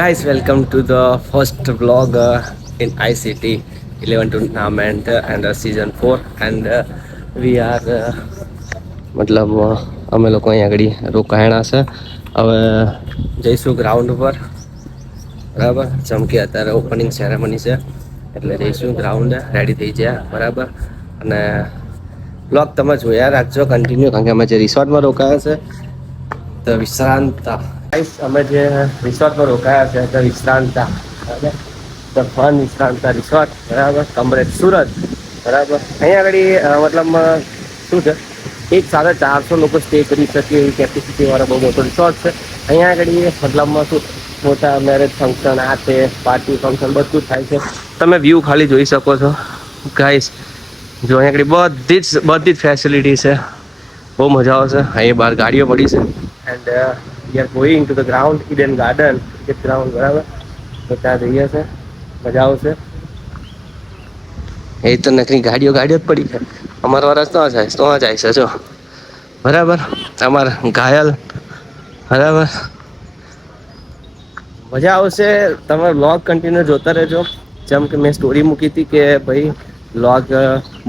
Guys, welcome to the first vlog in ICT 11 tournament and season 4 and we are મતલબ અમે લોકો અહીં આગળ રોકાયણા છે. હવે જઈશું ગ્રાઉન્ડ ઉપર, બરાબર. જેમ કે અત્યારે ઓપનિંગ સેરેમની છે એટલે જઈશું ગ્રાઉન્ડ, રેડી થઈ જાય, બરાબર. અને બ્લોગ તમે જોયા રાખજો કન્ટિન્યુ, કારણ કે અમે જે રિસોર્ટમાં રોકાયા છે તો વિશ્રાંતા, અમે જે રિસોર્ટમાં રોકાયા છે તો વિશ્રાંતા, બરાબર, ધ ફન વિશ્રાંતા રિસોર્ટ, બરાબર, કમરેજ સુરત, બરાબર. અહીંયા આગળ મતલબમાં શું છે, એક સાથે 400 લોકો સ્ટે કરી શકે એવી કેપેસિટીવાળો બહુ મોટો રિસોર્ટ છે. અહીંયા આગળ મતલબમાં શું, મોટા મેરેજ ફંક્શન, આ તે પાર્ટી ફંક્શન બધું જ થાય છે. તમે વ્યૂ ખાલી જોઈ શકો છો ગાઈસ. જો અહીંયા આગળ બધી જ ફેસિલિટી છે, બહુ મજા આવશે. અહીં બહાર ગાડીઓ પડી છે and we are going to the ground, Eden garden cricket ground, બરાબર. તો ત્યાં જઈએ છે, મજા આવશે. એ તો નકરી ગાડીઓ જ પડી છે. અમારા વાળા તો જાય છે જો, બરાબર. અમાર ઘાયલ, બરાબર. મજા આવશે. તમે વ્લોગ કન્ટિન્યુ જોતા રહેજો. જેમ કે મેં સ્ટોરી મૂકી હતી કે ભાઈ વ્લોગ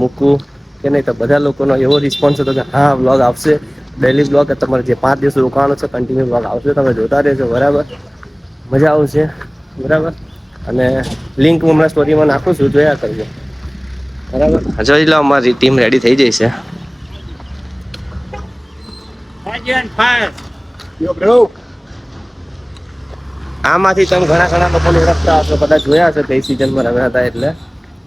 મૂકવું કે નહીં, તો બધા લોકોનો એવો રિસ્પોન્સ હતો કે હા વ્લોગ આવશે, ડેલી વ્લોગ. તમારે જે 5 દિવસ રોકાવાનો છે કન્ટિન્યુ વ્લોગ આવશે, તમે જોતા રહેજો, બરાબર. મજા આવશે, બરાબર. અને લિંક હું હમણાં સ્ટોરીમાં નાખું છું, જોયા કરજો, બરાબર. જોઈ લો, અમારી ટીમ રેડી થઈ જઈ છે. આમાંથી તમે ઘણા લોકોને ઓળખતા હશો, બધા જોયા હશે કઈ સિઝનમાં રમ્યા હતા એટલે,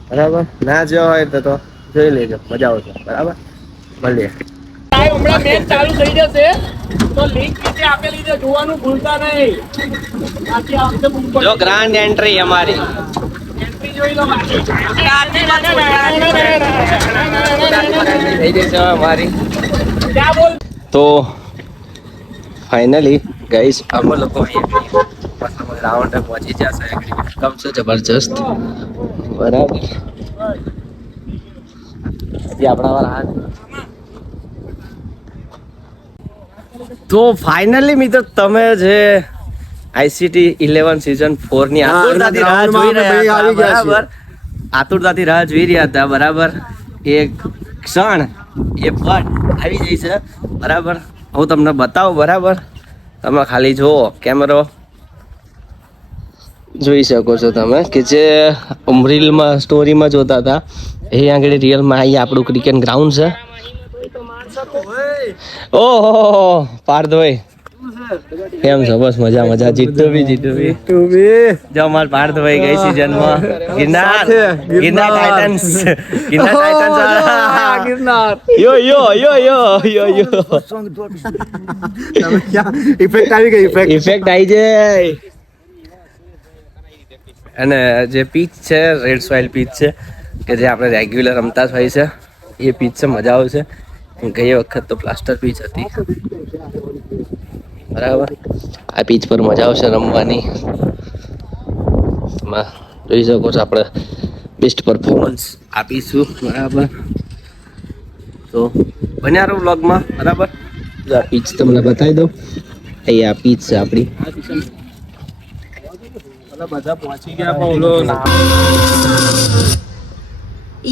બરાબર. ના જોયા હોય તો જોઈ લેજો, મજા આવશે, બરાબર. મળીએ. હમણાં મેચ ચાલુ થઈ જશે તો લિંક નીચે આપેલી છે, જોવાનું ભૂલતા નહીં. જો ગ્રાન્ડ એન્ટ્રી અમારી, એન્ટ્રી જોઈ લો. થઈ જશે અમારી. તો ફાઇનલી ગાઈસ અમે લોકો અહીંયા ગ્રાઉન્ડે પહોંચી જશે. વેલકમ છે જબરજસ્ત, બરાબર. હજી આપણા વાર તો ફાઇનલી મિત્રો, તમે જે ICT 11 સિઝન 4 ની આતુરતાથી રાહ જોઈ રહ્યા હતા, બરાબર, આતુરતાથી રાહ જોઈ રહ્યા હતા, બરાબર. એક ક્ષણ, એ પળ આવી જઈ છે, બરાબર. હું તમને બતાવું, બરાબર. તમે ખાલી જુઓ, કેમેરો જોઈ શકો છો તમે, કે જે રીલમાં સ્ટોરીમાં જોતા હતા એ આગળ રિયલમાં અહીં આપણું ક્રિકેટ ગ્રાઉન્ડ છે. ઓહો પાર્થભાઈ, કેમ છો? બસ મજા. જીતુ બી જો અમાર પાર્થભાઈ ગઈ સીઝનમાં ગિરનાર ટાઇટન્સ યો ઇફેક્ટ આવી જાય. અને જે પીચ છે, રેડ સોઇલ પીચ છે, કે જે આપણે રેગ્યુલર રમતા જ હોય છે, એ પીચ છે. મજા આવશે. ગઈ વખત તો પ્લાસ્ટર પીચ હતી, બરાબર. આ પીચ પર મજા આવશે રમવાની. જોઈ શકો છો, આપણે બેસ્ટ પરફોર્મન્સ આપીશું, બરાબર. તો બન્યા રહો વ્લોગમાં, બરાબર. આ પીચ તમને બતાવી દઉં. અહીં આ પીચ છે આપણી. બધા પહોંચી ગયા.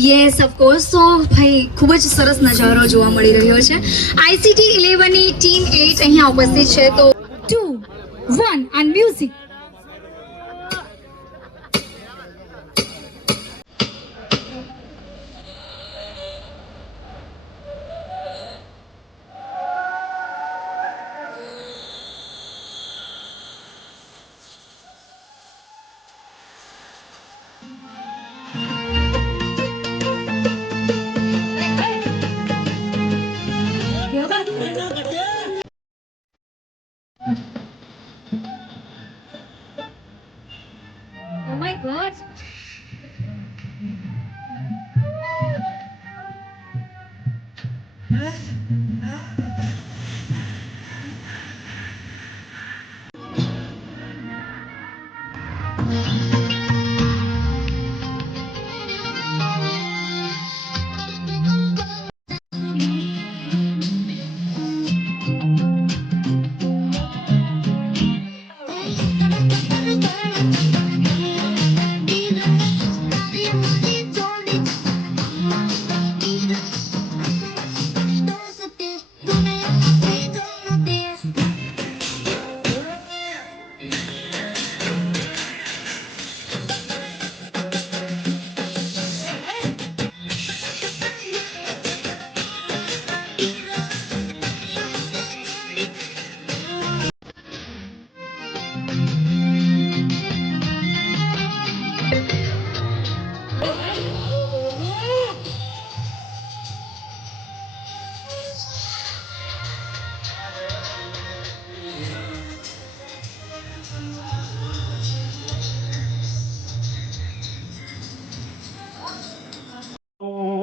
Yes of course. તો ભાઈ ખૂબ જ સરસ નજારો જોવા મળી રહ્યો છે. ICT 11 ની ટીમ 8 અહીંયા ઉપસ્થિત છે. તો 2 1 and music. Oh my God.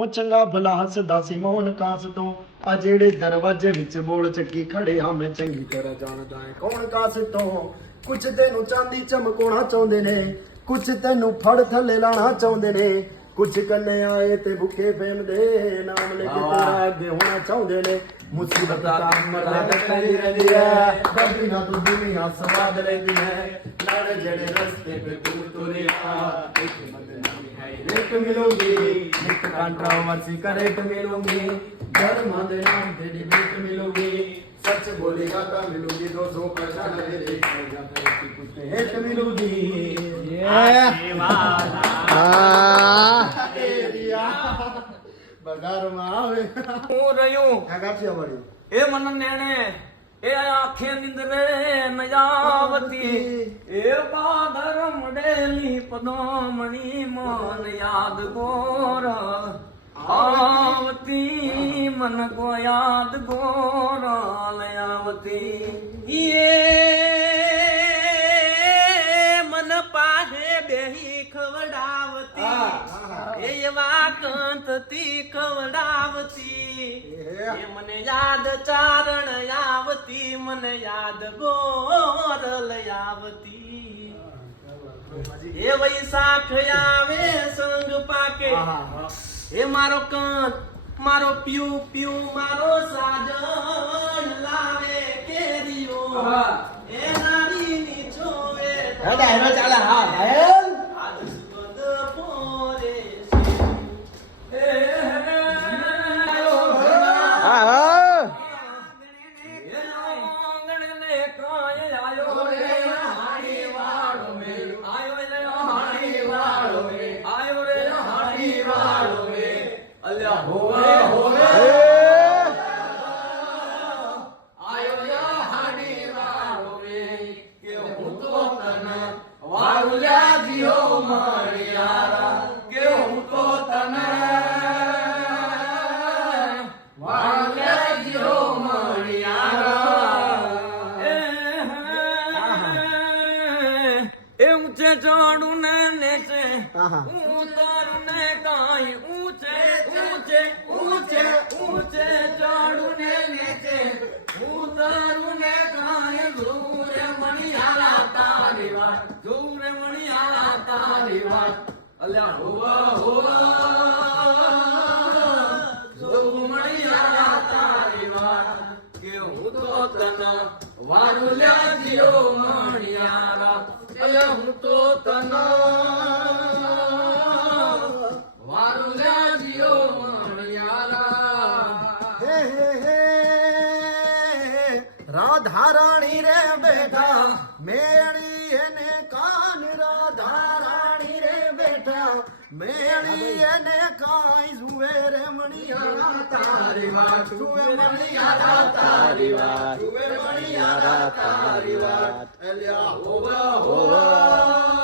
ਚੰਗਾ ਭਲਾ ਹੱਸਦਾ ਸੀ ਮੋਹਨ ਕਾਸ ਤੋਂ ਆ ਜਿਹੜੇ ਦਰਵਾਜ਼ੇ ਵਿੱਚ ਬੋਲ ਚੱਕੀ ਖੜੇ ਹਾਂ ਮੈਂ ਚੰਗੀ ਤਰ੍ਹਾਂ ਜਾਣਦਾ ਹਾਂ ਕੌਣ ਕਾਸ ਤੋਂ ਕੁਛ ਤੈਨੂੰ ਚਾਂਦੀ ਚਮਕਾਉਣਾ ਚਾਹੁੰਦੇ ਨੇ ਕੁਛ ਤੈਨੂੰ ਫੜ ਥੱਲੇ ਲਾਣਾ ਚਾਹੁੰਦੇ ਨੇ ਕੁਛ ਕੰਨੇ ਆਏ ਤੇ ਭੁੱਖੇ ਫੇਮ ਦੇ ਨਾਮ ਲੈ ਕੇ ਤੇਰਾ ਅੱਗੇ ਹੋਣਾ ਚਾਹੁੰਦੇ ਨੇ ਮੁਸੀਬਤ ਦਾ ਮਦਦ ਕਰਦੀ ਰਹਿੰਦੀ ਹੈ ਕਦੀ ਨਾ ਤੂੰ ਦੁਨੀਆ ਸਵਾਦ ਲੈਂਦੀ ਹੈ ਲੜ ਜਿਹੜੇ ਰਸਤੇ पे तू तुरिया एक बदनामी है एक मिलूंगी एक कंट्रोवर्सी करेक्ट मिलूंगी धर्म दे नाम तेरी बेट मिलूंगी सच बोलेगा तो मिलूंगी 200% मेरे कुछ हेट मिलूंगी બગાર માં આવે હું રહ્યું કાગાથી આવડ્યું એ મન નેણે એ આંખે નિંદરે નયાવતી એ બાદર મડેલી પદોમણી મન યાદ ગોર આવતી મન કો યાદ ગોર લયાવતી એ મન પાહે બેહી ખવડાવતી એ વાકંતતી ખવડાવતી એ મને યાદ ચારણ આવતી મને યાદ ગોરલ આવતી એ વૈશાખ આવે સંગ પાકે એ મારો કંત મારો પ્યુ પ્યુ મારો સાજણ લાવે કેરીઓ એ નારી ની જોવે ચાલે હા ઘાયલ ચડું ને નેચે ઉતારું ને કાંઈ ઊંચે ઊંચે ઊંચે ઊંચે ચડું ને નેચે ઉતારું ને કાંઈ દૂરે મણિયારા તારી વાત દૂરે મણિયારા તારી વાત અલ્યા હોવા હોવા દૂર મણિયારા તારી વાત કે હું તો તને વારું લ્યા જીઓ મણિયારા હું તો તને વારું લ્યા જીઓ મણિયારા હે હે હે રાધા રાણી રે બેઠા મેળી એને કાન રાધા રાણી રે બેઠા મેળી એને કાઈ જુએ રે મણિયારા તારી વાત જુએ મણિયારા તારી વાત જુએ મણિયારા તારી વાત અલ્યા હોવા હોવા